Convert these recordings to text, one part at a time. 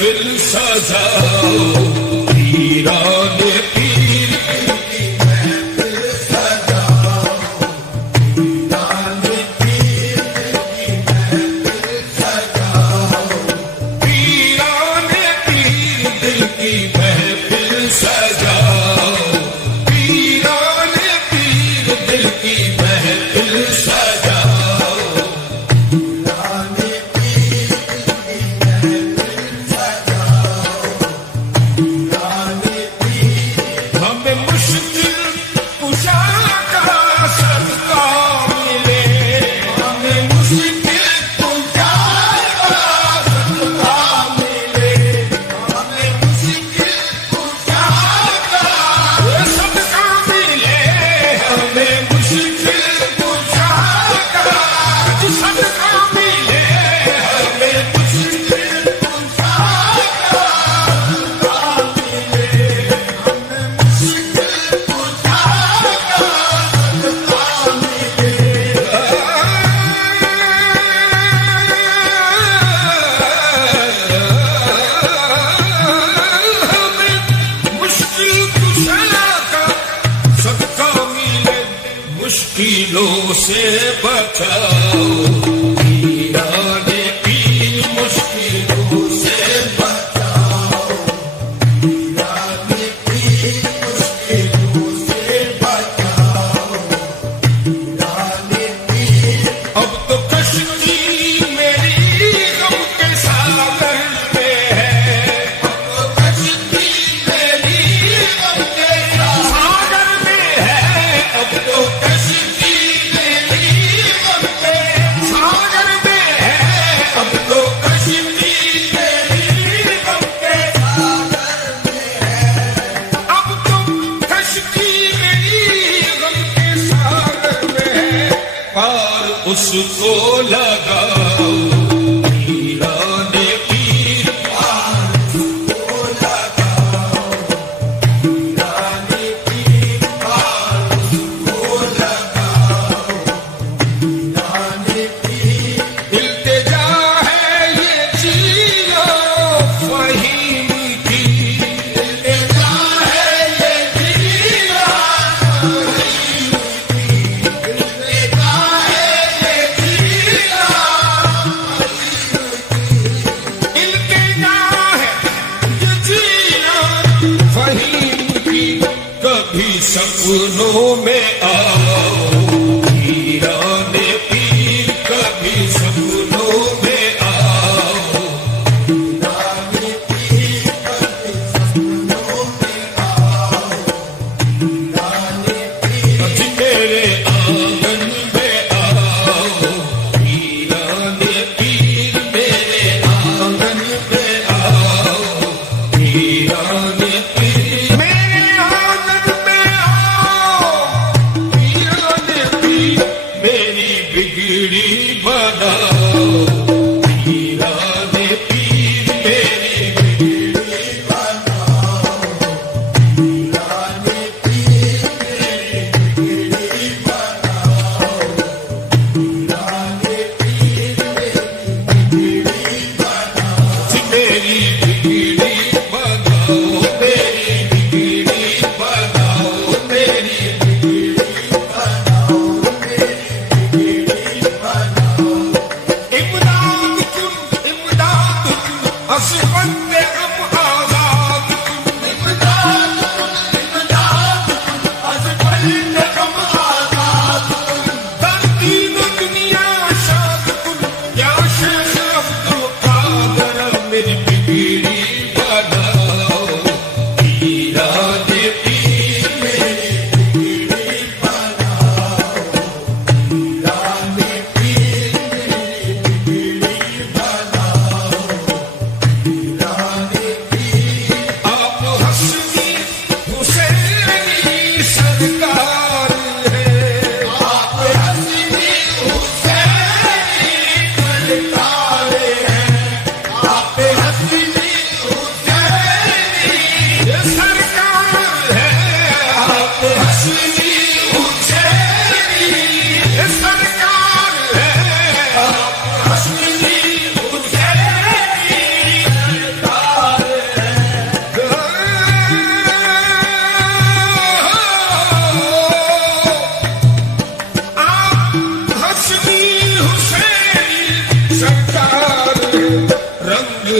महफिल सजाओ पीरान पीर की महफिल सजाओ पीरान पीर की महफिल सजाओ पीरान पीर दिल की महफिल सजाओ पीरान पीर दिल की महफिल सजाओ मुश्किलों से बचाओ पीरान पीर मुश्किलों से बचाओ पीरान पीर मुश्किलों से बचाओ पीरान पीर अब तो कश्ती मेरी गम के सागर में है अब तो कश्ती मेरी गम के सागर में है अब तो उसको लगाओ पीरान पीर पार उसको लगाओ पीरान पीर पार उसको लगाओ पीरान पीर इल्तिजा है ये जियो फहीम की इल्तिजा है ये जियो फहीम की इल्तिजा सपनों में आओ पीरान पीर कभी सपनों में आओ पीरान पीर कभी सपनों में आओ पीरान पीर मेरे आंगन में आओ पीरान पीर मेरे आंगन में आओ पीरान पीर बिगड़ी बनाओ पीरान पीर मेरी बिगड़ी बनाओ पीरान पीर मेरी बिगड़ी बनाओ पीरान पीर मेरी बिगड़ी बनाओ मेरी बिगड़ी बनाओ मेरी बिगड़ी बनाओ मेरी बिगड़ी बनाओ मेरी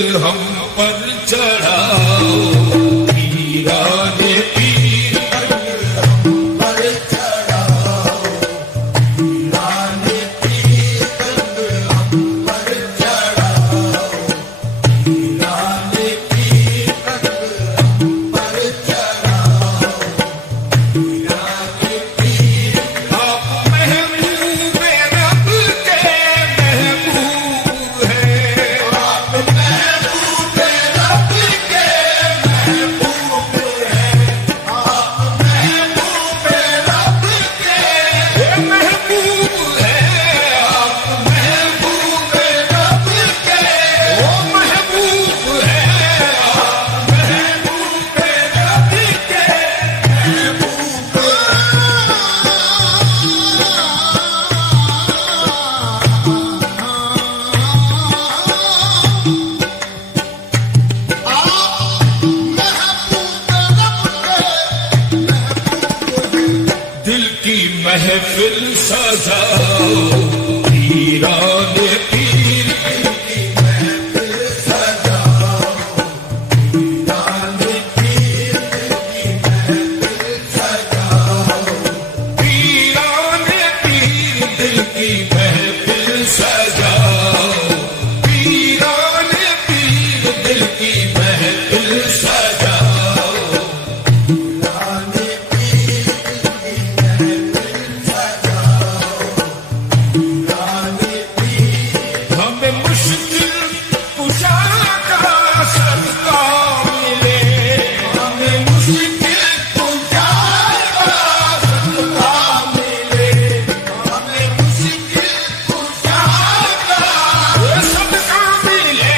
हम पर चढ़ाओ, पीराने पीर रंग हम पर चढ़ाओ, पीराने पीर रंग हम पर चढ़ाओ, पीराने पीर रंग हम पर चढ़ाओ, पीराने पीर। आप महबूब रब के महबूब हैं, आप महबूब रब के महबूब हैं, आप महबूब रब के महबूब हैं, आप महबूब रब के ओ महबूब हैं, आप महबूब रब के महबूब दिल की महफिल सजाओ, पीराने पीर दिल की महफिल सजाओ, पीराने पीर दिल की महफिल सजाओ, पीराने पीर दिल की महफिल सजाओ, पीराने पीर दिल की महफिल सजाओ, पीराने पीर हमें मुश्किल कुशा का सदका मिले, हमें मुश्किल कुशा का सदका मिले, हमें मुश्किल कुशा का सदका मिले,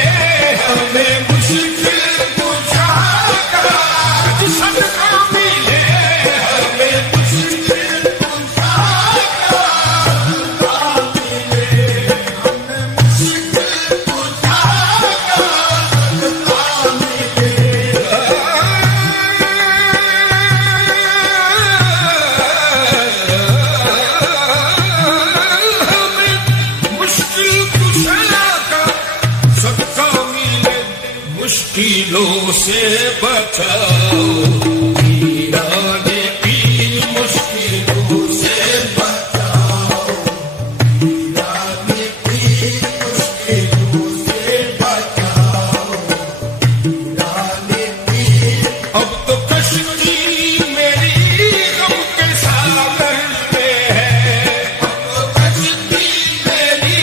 हमें मुश्किल कुशा का सदका मिले, हमें मुश्किल कुशा का सदका मिले, हमें मुश्किल कुशा का सदका मिले। हमें मुश्किल कुशा का सदका मिले, मुश्किलों से बचाओ, पीराने पीर मुश्किलों से बचाओ, पीराने पीर मुश्किलों से बचाओ, पीराने पीर। अब तो कश्ती मेरी गम के सागर में है, अब तो कश्ती मेरी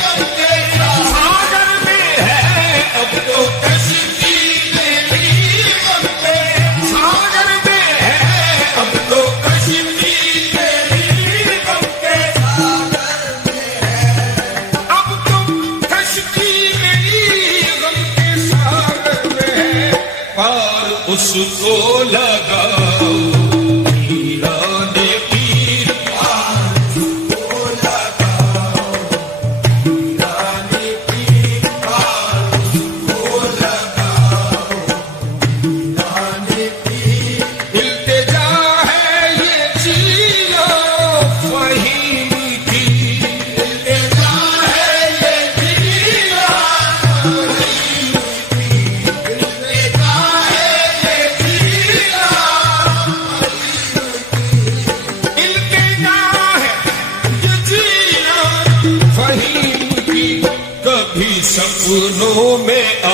गम के सागर में है, अब तो कश्ती मेरी गम के सागर में है, अब तो कश्ती मेरी गम के सागर में है, अब तो कश्ती मेरी गम के सागर में है, पार उसको लगाओ, पीराने पीर पार उसको लगाओ, पीराने पीर पार उसको लगाओ, पीराने पीर। इल्तिजा है ये जियो फहीम की, इल्तिजा है ये जियो फहीम की, इल्तिजा है ये जियो इल्तिजा है ये जियो फहीम की। कभी सपनों में आ